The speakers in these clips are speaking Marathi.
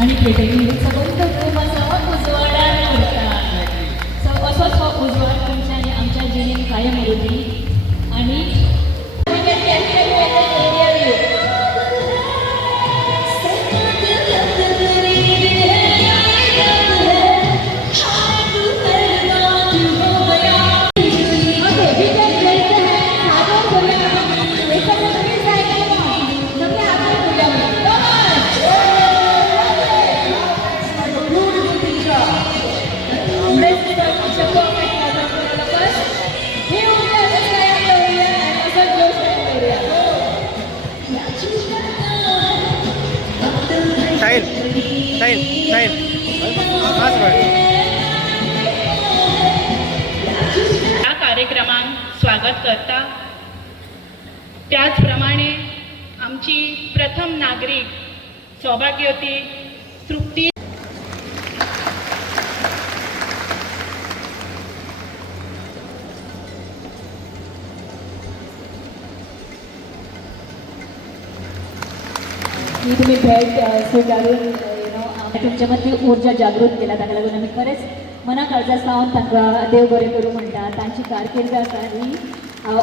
आणि भेटली सबंध प्रेमाचा उजवाडा करतात. सो असोच हो उजवाड तुमच्या आणि आमच्या जिणेन कायम उरली. आणि या कार्यक्रमात स्वागत करता. त्याचप्रमाणे आमची प्रथम नागरिक सौभाग्यवती तृप्ती ही तुम्ही भेट स्वीकारून तुमच्यामध्ये ऊर्जा जागृत केला. ताका लागून आमी खरेंच मना काळजा सावन तांकां देव बरें करूं म्हणटा. तांची कारकीर्द आसा ही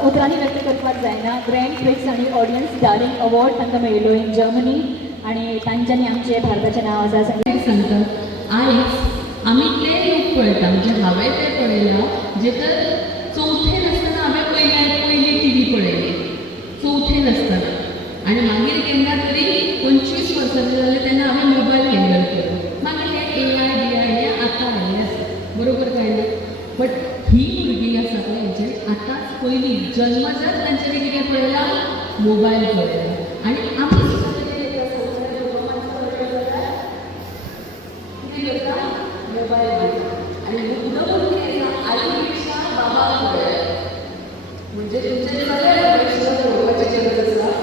उतरांनी व्यक्त करपाक जायना. ग्रँड प्रिक्स आनी ऑडियन्स डार्लिंग अवॉर्ड तांकां मेळिल्लो इन जर्मनी आनी तांच्यांनी आमचें भारताचें नांव आसा. सांगतात आयज आमी ते लोक पळयता म्हणजे हांवें तें पळयलां जे तर चवथेन आसतना हांवें पयली टी व्ही पळयली चवथेन आसतना आनी मागीर केन्ना तरी 25 वर्सांचे जाले तेन्ना हांवें मोबायल हँडल केलो. मागीर हे AI BI हे आतां आयिल्लें आसा बरोबर काय ना. बट ही भुरगीं आसा पळय हेंचे आतांच पयली जल्मजात तांच्यांनी कितें पळयलां मोबायल पळयला. आनी आमी सुद्दां कितें करता मोबायल आनी उदक कितें आई पेक्षा बाबा पळयला म्हणजे तुमचे सगळ्या पळोवपाची गरज आसा.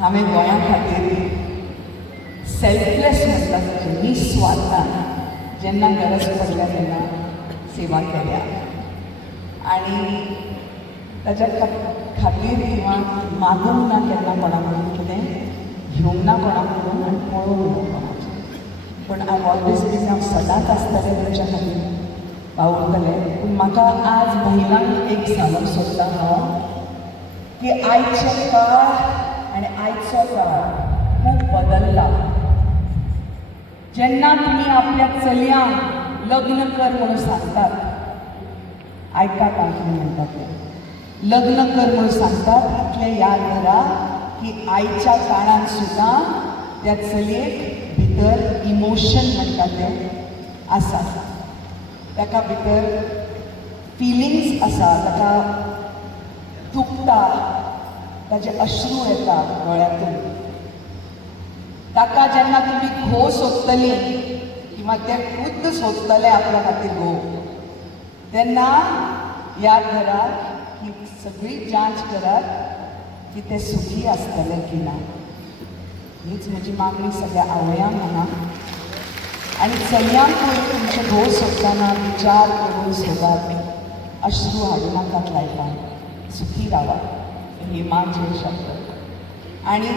हांवें गोंया खातीर सेल्फलेस म्हणटा म्हणजे निस्वार्थान जेन्ना गरज पडल्या तेन्ना सेवा केल्या आनी ताच्या खातीर किंवा मागूंक ना केन्ना कोणा कडून कितें घेवंक ना कोणा कडून आनी पळोवंक ना कोणाचें. पूण हांव ऑलवेज बीन हांव सदांच आसतलें तुमच्या खातीर पावतलें. पूण म्हाका आज महिलांक एक सांगूंक सोदता हांव की आयचे काळ आनी आयचो काळ खूब बदलला. जेन्ना तुमी आपल्या चलयांक लग्न कर म्हणून सांगतात आयकात हांव तुमी म्हणटात तें लग्न कर म्हणून सांगतात इतलें याद करा की आयच्या काळान सुद्दां त्या चलयेक भितर इमोशन म्हणटा तें आसा. ताका भितर फिलिंग्स आसा. ताका दुखता ताजे अश्रू येता दोळ्यांतून. ताका जेन्ना तुमी घोव सोदतलीं किंवा ते खुद्द सोदतले आपल्या खातीर गो तेन्ना याद करात की सगळी जांच करात की ते सुखी आसतले की ना. हीच म्हजी मागणी सगळ्या आवयांक म्हणा. आणि चलयांकूय तुमचे घोव सोदतना विचार करून सोदात. अश्रू हाडू नाकात लायफान. सुखी रावा ही माझे शब्द. आणि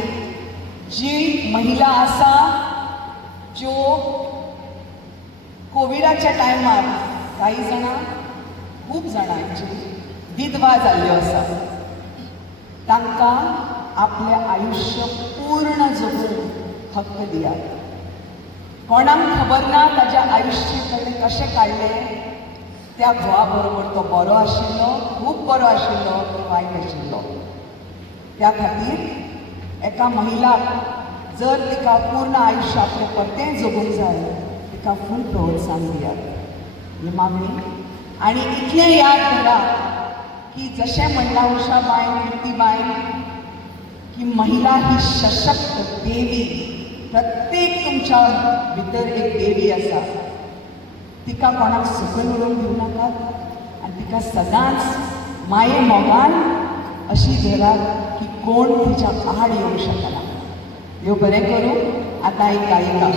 जी महिला आसा ज्यो कोविडाच्या टायमार काही जाणां खूब जाणांची विधवा जाल्ल्यो आसा तांकां आपलें आयुश्य पूर्ण जगूंक हक्क दियात. कोणाक खबर ना ताच्या आयुश्य कशें काडलें. त्या घोवा बरोबर तो बरो आशिल्लो, खूब बरो आशिल्लो की वायट आशिल्लो. त्या खातीर एका महिलाक जर तिका पूर्ण आयुश्य आपलें परतें जगूंक जाय तिका फूल प्रोत्साहन दियात ही मागणी. आनी इतलें याद धरा की जशें म्हणलां उषाबाईन कीर्तीबाईन की महिला ही सशक्त देवी. प्रत्येक तुमच्या भितर एक देवी आसा. तिका कोणाक सकयल उडोवंक दिवं नाकात आनी तिका सदांच माये मोगान अशी धरात की कोण तिच्या आड येवंक शकना. देव बरें करूं. आतां एक गायिका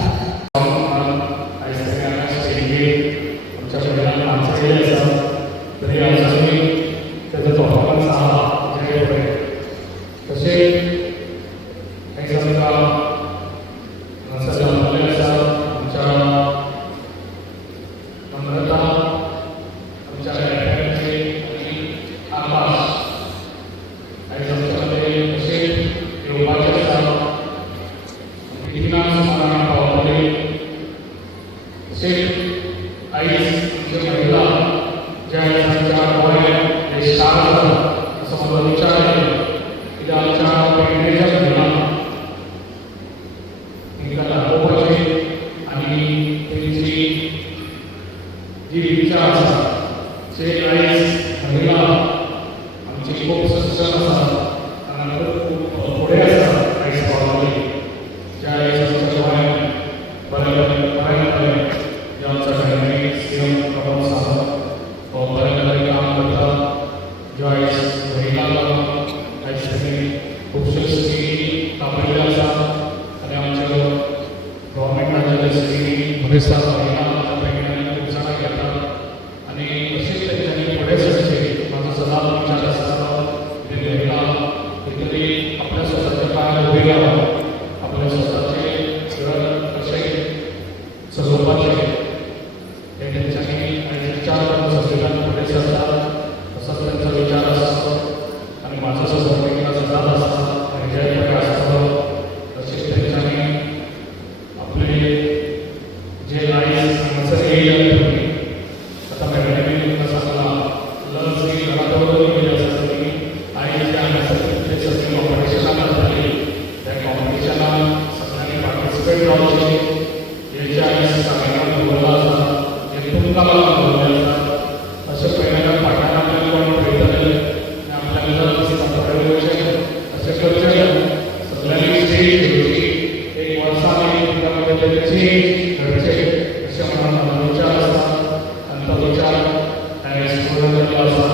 Gracias.